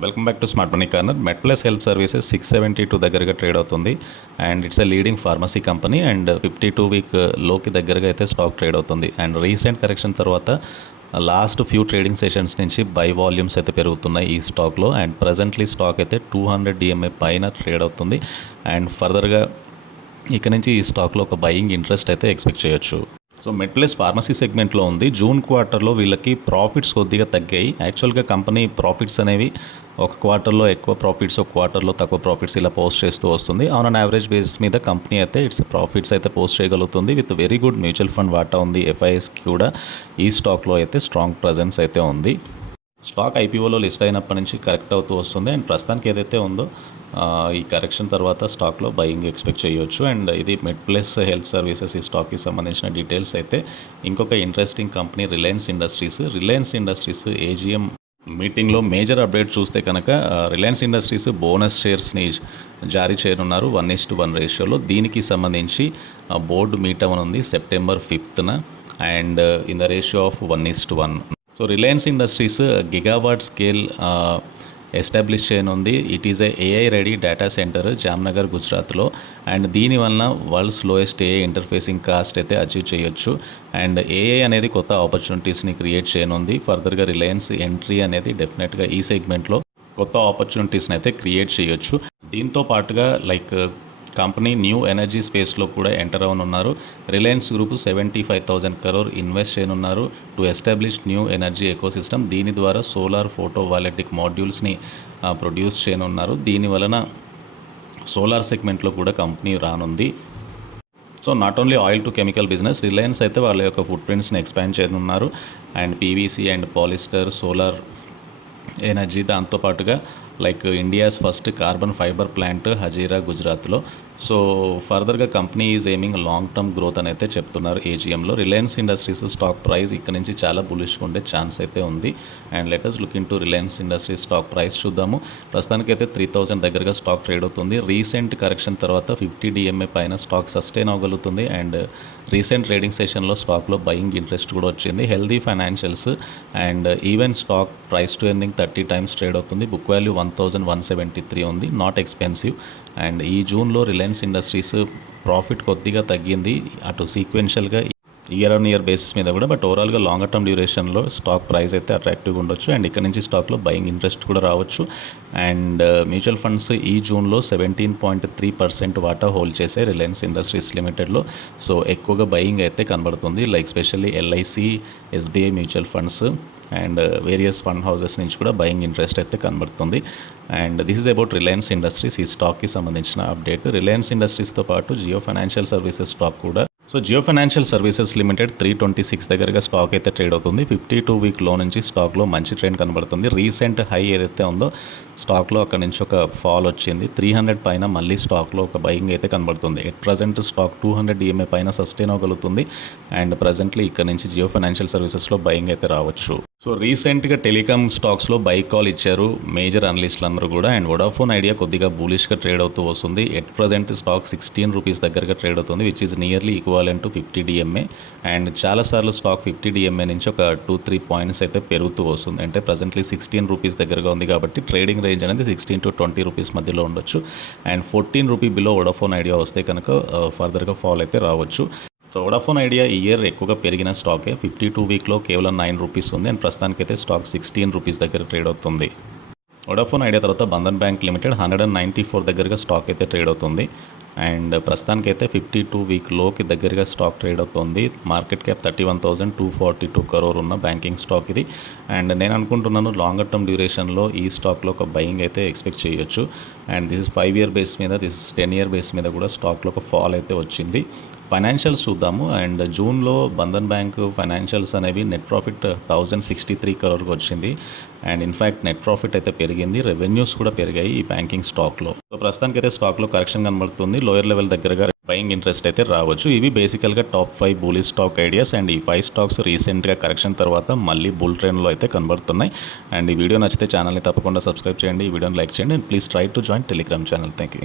Welcome back to smart money corner. MedPlus health services 672 దగ్గరగా trade అవుతుంది and it's a leading pharmacy company and 52 week లోకి దగ్గరగా అయితే stock trade అవుతుంది. And recent correction తర్వాత last few trading sessions నుంచి by volumes అయితే పెరుగుతున్నాయి ఈ స్టాక్లో. అండ్ ప్రజెంట్లీ స్టాక్ అయితే 200 DMA పైన ట్రేడ్ అవుతుంది అండ్ ఫర్దర్గా ఇక నుంచి ఈ స్టాక్లో ఒక బయింగ్ ఇంట్రెస్ట్ అయితే ఎక్స్పెక్ట్ చేయొచ్చు. సో మెడ్ప్లస్ ఫార్మసీ సెగ్మెంట్లో ఉంది. జూన్ క్వార్టర్లో వీళ్ళకి ప్రాఫిట్స్ కొద్దిగా తగ్గాయి. యాక్చువల్గా కంపెనీ ప్రాఫిట్స్ అనేవి ఒక క్వార్టర్లో ఎక్కువ ప్రాఫిట్స్, ఒక క్వార్టర్లో తక్కువ ప్రాఫిట్స్ ఇలా పోస్ట్ చేస్తూ వస్తుంది. ఆన్ అన్ యావరేజ్ బేసిస్ మీద కంపెనీ అయితే ఇట్స్ ప్రాఫిట్స్ అయితే పోస్ట్ చేయగలుగుతుంది. With very good mutual fund వాటా ఉంది. FISకి కూడా ఈ స్టాక్లో అయితే స్ట్రాంగ్ ప్రజెన్స్ అయితే ఉంది. స్టాక్ IPOలో లిస్ట్ అయినప్పటి నుంచి కరెక్ట్ అవుతూ వస్తుంది అండ్ ప్రస్తుతానికి ఏదైతే ఉందో ఈ కరెక్షన్ తర్వాత స్టాక్లో బయింగ్ ఎక్స్పెక్ట్ చేయొచ్చు. అండ్ ఇది మెడ్ప్లస్ హెల్త్ సర్వీసెస్ ఈ స్టాక్కి సంబంధించిన డీటెయిల్స్ అయితే. ఇంకొక interesting company Reliance industries AGM మీటింగ్లో మేజర్ అప్డేట్ చూస్తే కనుక రిలయన్స్ ఇండస్ట్రీస్ బోనస్ షేర్స్ని జారీ చేయనున్నారు 1:1 రేషియోలో. దీనికి సంబంధించి బోర్డు మీట్ అవ్వనుంది September 5th and in the ratio of 1:1. So Reliance Industries gigawatt scale establish చేయనుంది. It is AI ready data centre Jamnagar, గుజరాత్లో. అండ్ దీనివల్ల world's lowest AI interfacing cost అయితే అచీవ్ చేయొచ్చు. అండ్ AI అనేది కొత్త ఆపర్చునిటీస్ని క్రియేట్ చేయనుంది. ఫర్దర్గా రిలయన్స్ ఎంట్రీ అనేది డెఫినెట్గా ఈ సెగ్మెంట్లో కొత్త ఆపర్చునిటీస్ని అయితే క్రియేట్ చేయొచ్చు. దీంతో పాటుగా కంపెనీ న్యూ ఎనర్జీ స్పేస్లో కూడా ఎంటర్ అవనున్నారు. రిలయన్స్ గ్రూప్ 75,000 crore ఇన్వెస్ట్ చేయనున్నారు to establish new energy ecosystem. దీని ద్వారా సోలార్ ఫోటో వాలెటిక్ మాడ్యూల్స్ని ప్రొడ్యూస్ చేయనున్నారు. దీని వలన సోలార్ సెగ్మెంట్లో కూడా కంపెనీ రానుంది. So not only oil to chemical business, Reliance అయితే వాళ్ళ యొక్క ఫుట్ ప్రింట్స్ని ఎక్స్పాండ్ చేయనున్నారు. And PVC and polyester, solar energy, దాంతోపాటుగా India's first carbon fibre plant Hazira, గుజరాత్లో. సో ఫర్దర్గా company is aiming long term growth అని అయితే చెప్తున్నారు AGMలో. రిలయన్స్ ఇండస్ట్రీస్ స్టాక్ ప్రైస్ ఇక్కడ నుంచి చాలా బులిష్గా ఉండే ఛాన్స్ అయితే ఉంది. And letters look into Reliance Industries stock price చూద్దాము. ప్రస్తుతానికైతే 3000 దగ్గరగా స్టాక్ ట్రేడ్ అవుతుంది. రీసెంట్ కరెక్షన్ తర్వాత 50 DMA పైన స్టాక్ సస్టైన్ అవ్వగలుగుతుంది. అండ్ రీసెంట్ ట్రేడింగ్ సెషన్లో స్టాక్లో బయింగ్ ఇంట్రెస్ట్ కూడా వచ్చింది. Healthy financials and even stock price to earning 30 times trade అవుతుంది. బుక్ వాల్యూ 1173 ఉంది, నాట్ ఎక్స్పెన్సివ్. అండ్ ఈ జూన్లో రిలయన్స్ ఇండస్ట్రీస్ ప్రాఫిట్ కొద్దిగా తగ్గింది, అటు సీక్వెన్షియల్గా ఇయర్ ఆన్ ఇయర్ బేసిస్ మీద కూడా. బట్ ఓవరాల్గా లాంగర్ టర్మ్ డ్యూరేషన్లో స్టాక్ ప్రైస్ అయితే అట్రాక్టివ్గా ఉండొచ్చు. అండ్ ఇక్కడ నుంచి స్టాక్లో బయింగ్ ఇంట్రెస్ట్ కూడా రావచ్చు. అండ్ మ్యూచువల్ ఫండ్స్ ఈ జూన్లో 17.3% వాటా హోల్డ్ చేసే రిలయన్స్ ఇండస్ట్రీస్ లిమిటెడ్లో. సో ఎక్కువగా బయింగ్ అయితే కనబడుతుంది. Specially LIC, SBI mutual funds and various fund houses నుంచి కూడా బయింగ్ ఇంట్రెస్ట్ అయితే కనబడుతుంది. And this is about Reliance industries, ఈ స్టాక్కి సంబంధించిన అప్డేట్. రిలయన్స్ ఇండస్ట్రీస్తో పాటు జియో ఫైనాన్షియల్ సర్వీసెస్ స్టాక్ కూడా. So Jio financial services limited 326 దగ్గరగా స్టాక్ అయితే ట్రేడ్ అవుతుంది. 52 వీక్ లో నుంచి స్టాక్లో మంచి ట్రెండ్ కనబడుతుంది. రీసెంట్ హై ఏదైతే ఉందో స్టాక్లో అక్కడ నుంచి ఒక ఫాల్ వచ్చింది. 300 పైన మళ్ళీ స్టాక్లో ఒక బయింగ్ అయితే కనబడుతుంది. ఎట్ ప్రజెంట్ స్టాక్ 200 DMA పైన సస్టైన్ అవ్వగలుగుతుంది. అండ్ ప్రజెంట్లీ ఇక్కడ నుంచి జియో ఫైనాన్షియల్ సర్వీసెస్లో బయింగ్ అయితే రావచ్చు. సో రీసెంట్గా టెలికామ్ స్టాక్స్లో బై కాల్ ఇచ్చారు మేజర్ అనలిస్టులు అందరూ కూడా. అండ్ వొడాఫోన్ ఐడియా కొద్దిగా బులిష్గా ట్రేడ్ అవుతూ వస్తుంది. ఎట్ ప్రజెంట్ స్టాక్ 16 రూపీస్ దగ్గరగా ట్రేడ్ అవుతుంది, which is nearly equivalent to 50 DMA. And చాలాసార్లు స్టాక్ 50 DMA నుంచి ఒక 2-3 పాయింట్స్ అయితే పెరుగుతూ వస్తుంది. అంటే ప్రజెంట్లీ 16 రూపీస్ దగ్గరగా ఉంది కాబట్టి ట్రేడింగ్ రేంజ్ అనేది 16 to 20 రూపీస్ మధ్యలో ఉండొచ్చు. And 14 rupee below Vodafone idea వస్తే కనుక ఫర్దర్గా ఫాల్ అయితే రావచ్చు. సో వొడాఫోన్ ఐడియా ఈ ఇయర్ ఎక్కువగా పెరిగిన స్టాకే. 52 వీక్లో కేవలం 9 రూపీస్ ఉంది. అండ్ ప్రస్తుతానికైతే స్టాక్ 16 రూపీస్ దగ్గర ట్రేడ్ అవుతుంది. వొడాఫోన్ ఐడియా తర్వాత బంధన్ బ్యాంక్ లిమిటెడ్ 194 దగ్గరగా స్టాక్ అయితే ట్రేడ్ అవుతుంది. అండ్ ప్రస్తుతానికైతే 52 వీక్ లోకి దగ్గరగా స్టాక్ ట్రేడ్ అవుతుంది. మార్కెట్ క్యాప్ 31,242 crore ఉన్న బ్యాంకింగ్ స్టాక్ ఇది. అండ్ నేను అనుకుంటున్నాను లాంగర్ టర్మ్ డ్యూరేషన్లో ఈ స్టాక్లో ఒక బయింగ్ అయితే ఎక్స్పెక్ట్ చేయొచ్చు. And this is 5-year base మీద, దిస్ ఇస్ 10-year బేస్ మీద కూడా స్టాక్లో ఒక ఫాల్ అయితే వచ్చింది. ఫైనాన్షియల్స్ చూద్దాము. అండ్ జూన్లో బంధన్ బ్యాంక్ ఫైనాన్షియల్స్ అనేవి నెట్ ప్రాఫిట్ 1,063 crore వచ్చింది. అండ్ ఇన్ఫ్యాక్ట్ నెట్ ప్రాఫిట్ అయితే పెరిగింది, రెవెన్యూస్ కూడా పెరిగాయి ఈ బ్యాంకింగ్ స్టాక్లో. సో ప్రస్తుతానికైతే స్టాక్లో కరెక్షన్ కనబడుతుంది. లోయర్ లెవెల్ దగ్గరగా బయింగ్ ఇంట్రెస్ట్ అయితే రావచ్చు. ఇవి బేసికల్గా top 5 bullish stock ideas. And ఈ 5 స్టాక్స్ రీసెంట్గా కరెక్షన్ తర్వాత మళ్ళీ బుల్ ట్రెండ్లో అయితే కనబడుతున్నాయి. అండ్ ఈ వీడియో నచ్చితే ఛానల్ని తప్పకుండా సబ్స్క్రైబ్ చేయండి, ఈ వీడియోని లైక్ చేయండి. And please try to join Telegram channel. Thank you.